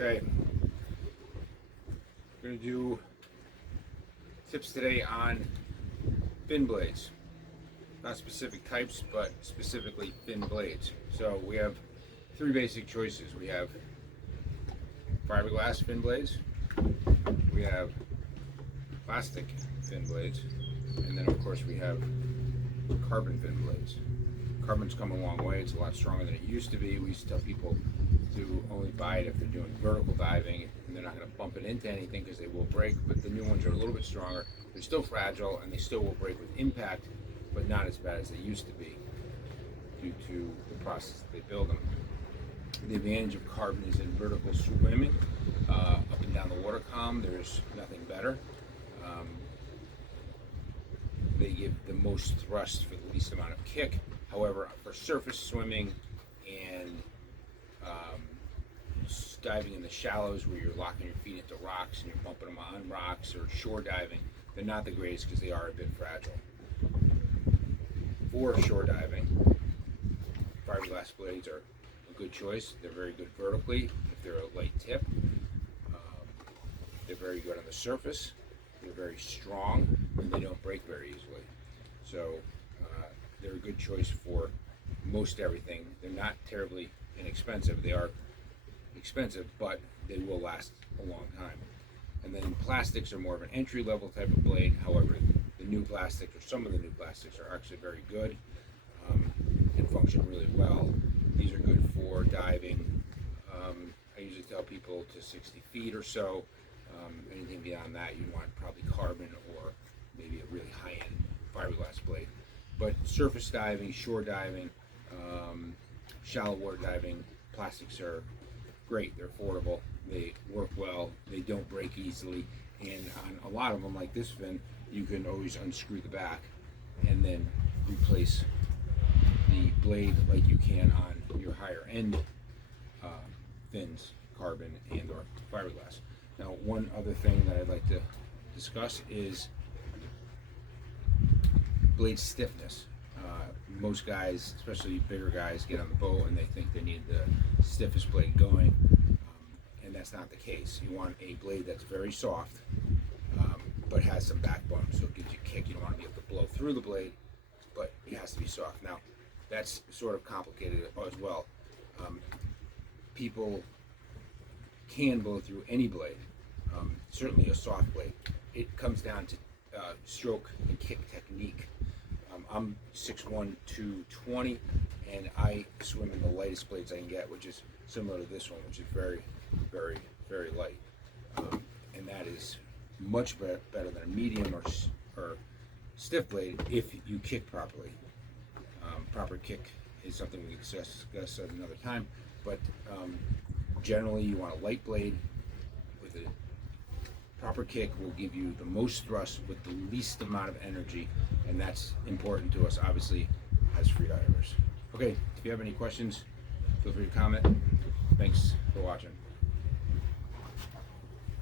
Okay, we're going to do tips today on fin blades. Not specific types, but specifically fin blades. So we have three basic choices. We have fiberglass fin blades, we have plastic fin blades, and then of course we have carbon fin blades. Carbon's come a long way. It's a lot stronger than it used to be. We used to tell people to only buy it if they're doing vertical diving and they're not going to bump it into anything because they will break, but the new ones are a little bit stronger. They're still fragile and they still will break with impact, but not as bad as they used to be due to the process that they build them. The advantage of carbon is in vertical swimming, up and down the water column. There's nothing better. They give the most thrust for the least amount of kick. However, for surface swimming and diving in the shallows where you're locking your feet into rocks and you're bumping them on rocks, or shore diving, they're not the greatest because they are a bit fragile. For shore diving, fiberglass blades are a good choice. They're very good vertically if they're a light tip. They're very good on the surface. They're very strong and they don't break very easily. So they're a good choice for most everything. They're not terribly inexpensive. They are expensive, but they will last a long time. And then plastics are more of an entry-level type of blade. However, the new plastics, or some of the new plastics, are actually very good and function really well. These are good for diving. I usually tell people to 60 feet or so. Anything beyond that, you want probably carbon or maybe a really high-end fiberglass blade. But surface diving, shore diving, shallow water diving, plastics are great. They're affordable, they work well, they don't break easily, and on a lot of them, like this fin, you can always unscrew the back and then replace the blade like you can on your higher end fins, carbon and or fiberglass. Now, one other thing that I'd like to discuss is blade stiffness. Most guys, especially bigger guys, get on the boat and they think they need the stiffest blade going, and that's not the case. You want a blade that's very soft, but has some backbone, so it gives you kick. You don't want to be able to blow through the blade, but it has to be soft. Now, that's sort of complicated as well. People can blow through any blade, certainly a soft blade. It comes down to stroke and kick technique. I'm 6'1", 220, and I swim in the lightest blades I can get, which is similar to this one, which is very, very, very light. And that is much better than a medium or stiff blade if you kick properly. Proper kick is something we can discuss at another time, but generally you want a light blade with a proper kick. Will give you the most thrust with the least amount of energy, and that's important to us, obviously, as freedivers. Okay, if you have any questions, feel free to comment. Thanks for watching.